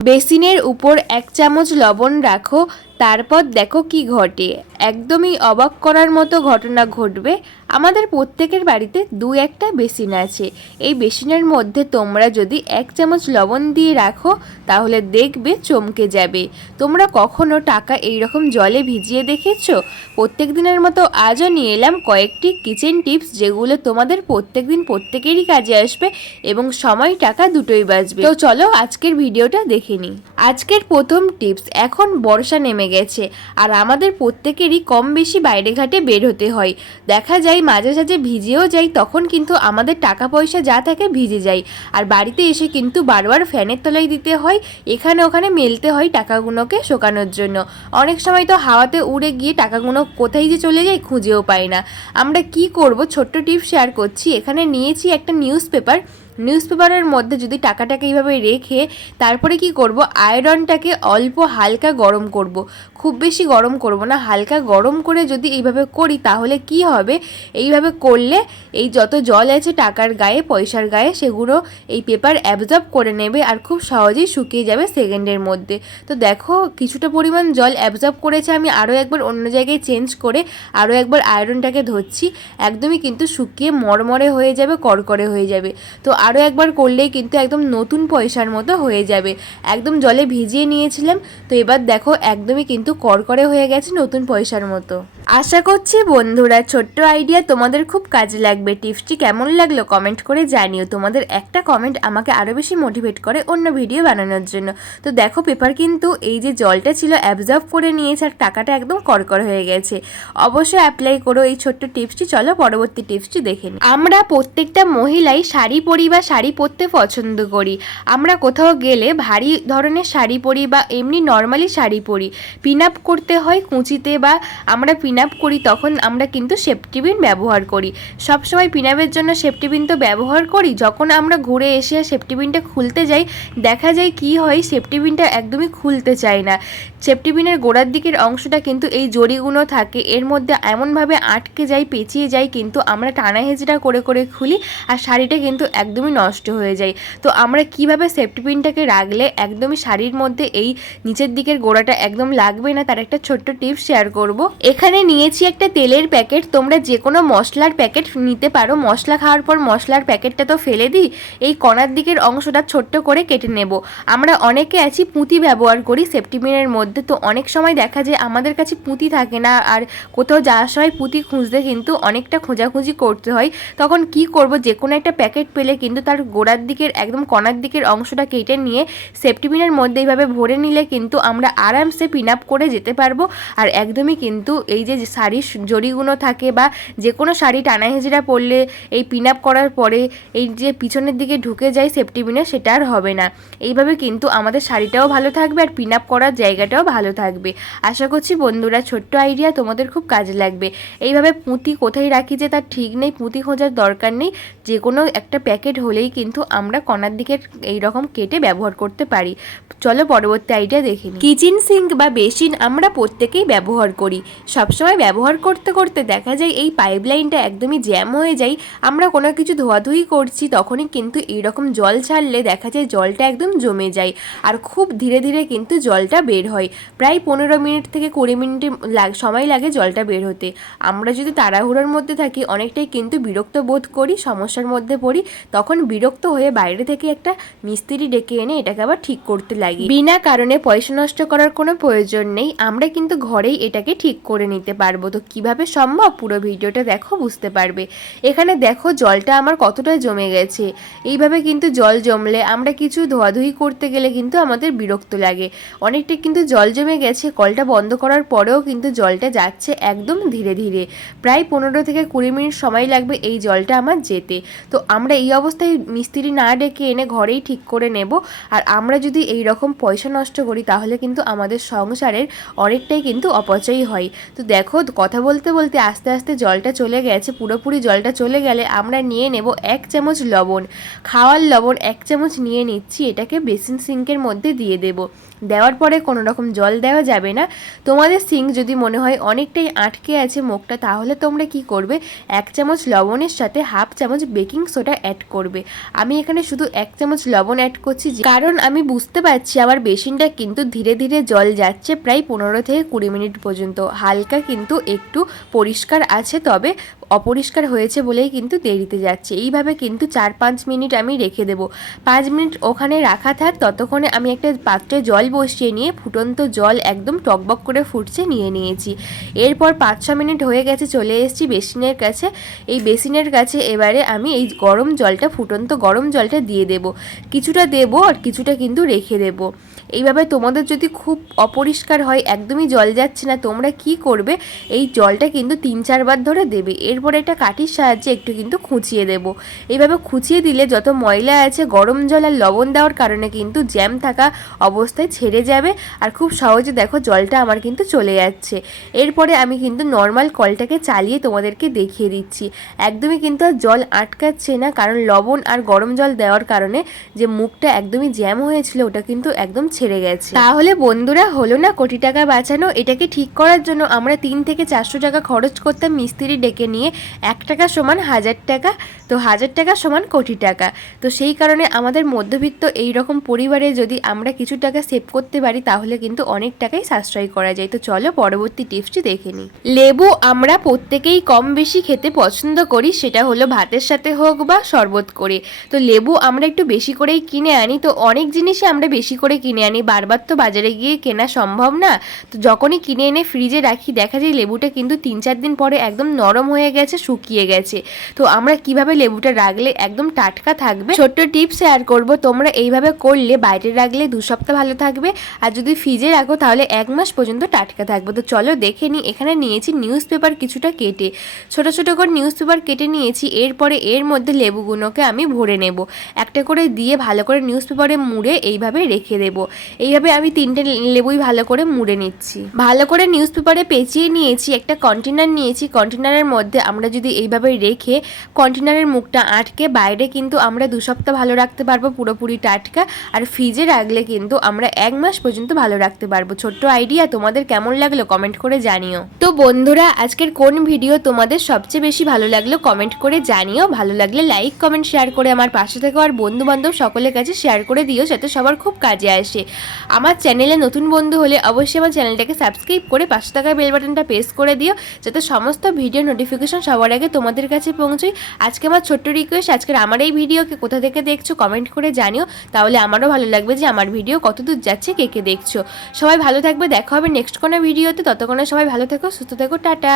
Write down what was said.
বেসিনের উপর এক চামচ লবণ রাখো তারপর দেখো কি ঘটে। একদমই অবাক করার মতো ঘটনা ঘটবে। আমাদের প্রত্যেকের বাড়িতে দু একটা বেসিন আছে। এই বেসিনের মধ্যে তোমরা যদি এক চামচ লবণ দিয়ে রাখো, তাহলে দেখবে চমকে যাবে। তোমরা কখনো টাকা এই রকম জলে ভিজিয়ে দেখেছ? প্রত্যেক দিনের মতো আজও নিয়ে এলাম কয়েকটি কিচেন টিপস, যেগুলো তোমাদের প্রত্যেক দিন প্রত্যেকেরই কাজে আসবে এবং সময় টাকা দুটোই বাঁচবে। তো চলো আজকের ভিডিওটা দেখে নিই। আজকের প্রথম টিপস, এখন বর্ষা নেমে গেছে আর আমাদের প্রত্যেকেরই কম বেশি বাইরে ঘাটে বের হতে হয়। দেখা যায় মাঝে সাঝে ভিজেও যাই, তখন কিন্তু আমাদের টাকা পয়সা যা থাকে ভিজে যায়। আর বাড়িতে এসে কিন্তু বারবার ফ্যানের তলায় দিতে হয়, এখানে ওখানে মেলতে হয় টাকাগুলোকে শোকানোর জন্য। অনেক সময় তো হাওয়াতে উড়ে গিয়ে টাকাগুলো কোথায় যে চলে যায় খুঁজেও পাই না। আমরা কি করব? ছোট্ট টিপস শেয়ার করছি। এখানে নিয়েছি একটা নিউজ পেপার নিউজ পেপারের মধ্যে যদি টাকাটাকে এইভাবে রেখে তারপরে কি করব? আয়রনটাকে অল্প হালকা গরম করব। খুব বেশি গরম করব না, হালকা গরম করে যদি এইভাবে করি তাহলে কি হবে? এইভাবে করলে এই যত জল আছে টাকার গায়ে, পয়সার গায়ে, সেগুলো এই পেপার অ্যাবজর্ব করে নেবে আর খুব সহজেই শুকিয়ে যাবে সেকেন্ডের মধ্যে। তো দেখো, কিছুটা পরিমাণ জল অ্যাবজর্ব করেছে আমি আরও একবার অন্য জায়গায় চেঞ্জ করে আরও একবার আয়রনটাকে ধরছি, একদমই কিন্তু শুকিয়ে মরমরে হয়ে যাবে কড়কড়ে হয়ে যাবে। তো আরও একবার করলেই কিন্তু একদম নতুন পয়সার মতো হয়ে যাবে। একদম জলে ভিজিয়ে নিয়েছিলাম, তো এবার দেখো একদমই কিন্তু কড়কড়ে হয়ে গেছে নতুন পয়সার মতো। আশা করছি বন্ধুরা ছোট্ট আইডিয়া তোমাদের খুব কাজে লাগবে। টিপসটি কেমন লাগল কমেন্ট করে জানিও। তোমাদের একটা কমেন্ট আমাকে আরও বেশি মোটিভেট করে অন্য ভিডিও বানানোর জন্য। তো দেখো পেপার কিন্তু এই যে জলটা ছিল অ্যাবজর্ব করে নিয়েছে আর টাকাটা একদম কড়কড় হয়ে গেছে। অবশ্যই অ্যাপ্লাই করো এই ছোট্ট টিপসটি, চলো পরবর্তী টিপসটি দেখে নিই। আমরা প্রত্যেকটা মহিলাই শাড়ি পরি বা শাড়ি পরতে পছন্দ করি। আমরা কোথাও গেলে ভারী ধরনের শাড়ি পরি বা এমনি নর্মালি শাড়ি পরি। পিন আপ করতে হয় কুঁচিতে বা আমরা পিন আপ করি তখন আমরা কিন্তু সেফটিবিন ব্যবহার করি। সবসময় পিন আপের জন্য সেফটিবিন তো ব্যবহার করি। যখন আমরা ঘুরে এসে সেফটিবিনটা খুলতে যাই, দেখা যায় কি হয় সেফটিবিনটা একদমই খুলতে চায় না। সেফটিবিনের গোড়ার দিকের অংশটা কিন্তু এই জড়িগুলো থাকে। এর মধ্যে এমনভাবে আটকে যায়, পেঁচিয়ে যায় কিন্তু আমরা টানা হেঁচড়া করে করে খুলি আর শাড়িটা কিন্তু একদমই নষ্ট হয়ে যায়। তো আমরা কীভাবে সেফটি পিনটাকে রাখলে একদমই শাড়ির মধ্যে এই নিচের দিকের গোড়াটা একদম লাগবে না, তার একটা ছোট্ট টিপস শেয়ার করব। এখানে নিয়েছি একটা তেলের প্যাকেট তোমরা যে কোনো মশলার প্যাকেট নিতে পারো। মশলা খাওয়ার পর মশলার প্যাকেটটা তো ফেলে দিই, এই কণার দিকের অংশটা ছোট্ট করে কেটে নেব। আমরা অনেকে আছি পুঁতি ব্যবহার করি সেফটি পিনের মধ্যে, তো অনেক সময় দেখা যায় আমাদের কাছে পুঁতি থাকে না, আর কোথাও যাওয়ার সময় পুঁতি খুঁজতে কিন্তু অনেকটা খোঁজাখুঁজি করতে হয়। তখন কি করব? যে কোনো একটা প্যাকেট পেলে কিন্তু তার গোড়ার দিকের, একদম কণার দিকের অংশটা কেটে নিয়ে সেফটি পিনের মধ্যে এইভাবে ভরে নিলে কিন্তু আমরা আরামসে পিন আপ করে যেতে পারব। আর একদমই কিন্তু এই যে শাড়ির জড়িগুলো থাকে বা যে কোনো শাড়ি টানা হেঁচড়া পরলে এই পিন আপ করার পরে এই যে পিছনের দিকে ঢুকে যায় সেফটি পিনে সেটা আর হবে না। এইভাবে কিন্তু আমাদের শাড়িটাও ভালো থাকবে আর পিন আপ করার জায়গাটাও ভালো থাকবে। আশা করছি বন্ধুরা ছোট্ট আইডিয়া তোমাদের খুব কাজে লাগবে। এইভাবে পুঁতি কোথায় রাখি যে তার ঠিক নেই, পুঁতি খোঁজার দরকার নেই। যে কোনো একটা প্যাকেট হলেই কিন্তু আমরা কণার দিকে এই রকম কেটে ব্যবহার করতে পারি। চলো পরবর্তী আইডিয়া দেখে কিচেন সিঙ্ক বা বেসিন আমরা প্রত্যেকেই ব্যবহার করি। সবসময় ব্যবহার করতে করতে দেখা যায় এই পাইপ লাইনটা একদমই জ্যাম হয়ে যায়। আমরা কোনো কিছু ধোয়াধুয়ি করছি তখনই কিন্তু এইরকম জল ছাড়লে দেখা যায় জলটা একদম জমে যায় আর খুব ধীরে ধীরে কিন্তু জলটা বের হয়। প্রায় পনেরো মিনিট থেকে কুড়ি মিনিট লাগ সময় লাগে জলটা বের হতে। আমরা যদি তাড়াহুড়োর মধ্যে থাকি, অনেকটাই কিন্তু বিরক্ত বোধ করি, সমস্যার মধ্যে পড়ি, তখন বিরক্ত হয়ে বাইরে থেকে একটা মিস্ত্রি ডেকে এনে এটাকে আবার ঠিক করতে লাগি বিনা কারণে পয়সা নষ্ট করার কোনো প্রয়োজন নেই। আমরা কিন্তু ঘরেই এটাকে ঠিক করে নিতে পারব। তো কীভাবে সম্ভব? পুরো ভিডিওটা দেখো, বুঝতে পারবে। এখানে দেখো জলটা আমার কতটা জমে গেছে। এইভাবে কিন্তু জল জমলে আমরা কিছু ধোয়াধুয়ি করতে গেলে কিন্তু আমাদের বিরক্ত লাগে। অনেকটা কিন্তু জল জমে গেছে। কলটা বন্ধ করার পরেও কিন্তু জলটা যাচ্ছে একদম ধীরে ধীরে। প্রায় পনেরো থেকে কুড়ি মিনিট সময় লাগবে এই জলটা আমার যেতে। তো আমরা এই অবস্থায় মিস্ত্রি না ডেকে এনে ঘরেই ঠিক করে নেব। আর আমরা যদি এই রকম পয়সা নষ্ট করি, তাহলে কিন্তু আমাদের সংসারের অনেকটাই কিন্তু অপচয় হয়। তো দেখো, কথা বলতে বলতে আস্তে আস্তে জলটা চলে গেছে, পুরোপুরি জলটা চলে গেলে আমরা নিয়ে নেব এক চামচ লবণ। খাওয়ার লবণ এক চামচ নিয়ে নিচ্ছি, এটাকে বেসিন সিঙ্কের মধ্যে দিয়ে দেব। দেওয়ার পরে কোনো রকম জল দেওয়া যাবে না। তোমাদের সিঙ্ক যদি মনে হয় অনেকটাই আটকে আছে মুখটা, তাহলে তোমরা কি করবে? এক চামচ লবণের সাথে হাফ চামচ বেকিং সোডা অ্যাড করবে। আমি এখানে শুধু এক চামচ লবণ অ্যাড করছি কারণ আমি বুঝতে পারছি আমার বেসিনটা কিন্তু ধীরে ধীরে জল যাচ্ছে প্রায় পনেরো থেকে কুড়ি মিনিট পর্যন্ত। হালকা কিন্তু একটু পরিষ্কার আছে, তবে অপরিষ্কার হয়েছে বলেই কিন্তু দেরিতে যাচ্ছে। এইভাবে কিন্তু চার পাঁচ মিনিট আমি রেখে দেবো। পাঁচ মিনিট ওখানে রাখা থাক, ততক্ষণে আমি একটা পাত্রে জল বসিয়ে নিয়ে ফুটন্ত জল একদম টকবক করে ফুটছে নিয়ে নিয়েছি। এরপর পাঁচ ছ মিনিট হয়ে গেছে, চলে এসেছি বেসিনের কাছে। এই বেসিনের কাছে এবারে আমি এই গরম জলটা, ফুটন্ত গরম জলটা দিয়ে দেব। কিছুটা দেবো আর কিছুটা কিন্তু রেখে দেবো। এইভাবে তোমাদের যদি খুব অপরিষ্কার হয়, একদমই জল যাচ্ছে না, তোমরা কি করবে? এই জলটা কিন্তু তিন চারবার ধরে দেবে। এরপরে একটা কাঠির সাহায্যে একটু কিন্তু খুঁচিয়ে দেব। এইভাবে খুঁচিয়ে দিলে যত ময়লা আছে, গরম জল আর লবণ দেওয়ার কারণে কিন্তু জ্যাম থাকা অবস্থায় ছেড়ে যাবে আর খুব সহজে দেখো জলটা আমার কিন্তু চলে যাচ্ছে। এরপরে আমি কিন্তু নর্মাল কলটাকে চালিয়ে তোমাদেরকে দেখিয়ে দিচ্ছি। একদমই কিন্তু আর জল আটকাচ্ছে না, কারণ লবণ আর গরম জল দেওয়ার কারণে যে মুখটা একদমই জ্যাম হয়েছিল, ওটা কিন্তু একদম ছেড়ে গেছে। তাহলে বন্ধুরা, হলো না কোটি টাকা বাঁচানো? এটাকে ঠিক করার জন্য আমরা তিন থেকে চারশো টাকা খরচ করতাম মিস্ত্রি ডেকে নিয়ে। এক টাকা সমান হাজার টাকা, তো হাজার টাকা সমান কোটি টাকা। তো সেই কারণে আমাদের মধ্যবিত্ত এই রকম পরিবারে যদি আমরা কিছু টাকা সেভ করতে পারি, তাহলে কিন্তু অনেক টাকাই সাশ্রয় করা যায়। তো চলো পরবর্তী টিপসটি দেখে নিই। লেবু আমরা প্রত্যেকেই কম বেশি খেতে পছন্দ করি, সেটা হলো ভাতের সাথে হোক বা শরবত করে। তো লেবু আমরা একটু বেশি করেই কিনে আনি, তো অনেক জিনিসই আমরা বেশি করে কিনে আনি। বারবার তো বাজারে গিয়ে কেনা সম্ভব না। তো যখনই কিনে এনে ফ্রিজে রাখি, দেখা যায় লেবুটা কিন্তু তিন চার দিন পরে একদম নরম হয়ে গেছে। শুকিয়ে গেছে। তো আমরা কীভাবে লেবুটা রাখলে একদম টাটকা থাকবে? ছোট্ট টিপস শেয়ার করব, তোমরা এইভাবে করলে বাইরে রাখলে দু সপ্তাহ ভালো থাকবে। আর যদি ফ্রিজে রাখো, তাহলে এক মাস পর্যন্ত টাটকা থাকবে। তো চলো দেখে নিই এখানে নিয়েছি নিউজ পেপার কিছুটা কেটে। ছোট ছোট করে নিউজ পেপার কেটে নিয়েছি, এরপরে এর মধ্যে লেবুগুলোকে আমি ভরে নেব। একটা করে দিয়ে ভালো করে নিউজ পেপারে মুড়ে এইভাবে রেখে দেব। এইভাবে আমি তিনটে লেবুই ভালো করে মুড়ে নিচ্ছি। ভালো করে নিউজ পেপারে পেঁচিয়ে নিয়েছি, একটা কন্টেনার নিয়েছি। কন্টেনারের মধ্যে আমরা যদি এইভাবে রেখে কন্টেনারের মুখটা আটকে, বাইরে কিন্তু আমরা দু সপ্তাহ ভালো রাখতে পারব পুরোপুরি টাটকা। আর ফ্রিজে রাখলে কিন্তু আমরা এক মাস পর্যন্ত ভালো রাখতে পারব। ছোট্ট আইডিয়া তোমাদের কেমন লাগল কমেন্ট করে জানিও। তো বন্ধুরা, আজকের কোন ভিডিও তোমাদের সবচেয়ে বেশি ভালো লাগল কমেন্ট করে জানিও। ভালো লাগলে লাইক কমেন্ট শেয়ার করে আমার পাশে থেকে আর বন্ধু বান্ধব সকলের কাছে শেয়ার করে দিও যাতে সবার খুব কাজে আসে। আমার চ্যানেলে নতুন বন্ধু হলে অবশ্যই আমার চ্যানেলটাকে সাবস্ক্রাইব করে পাশে থাকা বেল বাটনটা প্রেস করে দিও যাতে সমস্ত ভিডিও নোটিফিকেশন সবার আগে তোমাদের কাছে পৌঁছই। আজকে আমার ছোট্ট রিকোয়েস্ট আজকের আমার এই ভিডিওকে কোথা থেকে দেখছ কমেন্ট করে জানিও। তাহলে আমারও ভালো লাগবে যে আমার ভিডিও কত দূর যাচ্ছে, কে কে দেখছ। সবাই ভালো থাকবে, দেখা হবে নেক্সট কোনো ভিডিওতে ততক্ষণে সবাই ভালো থেকো, সুস্থ থেকো, টাটা।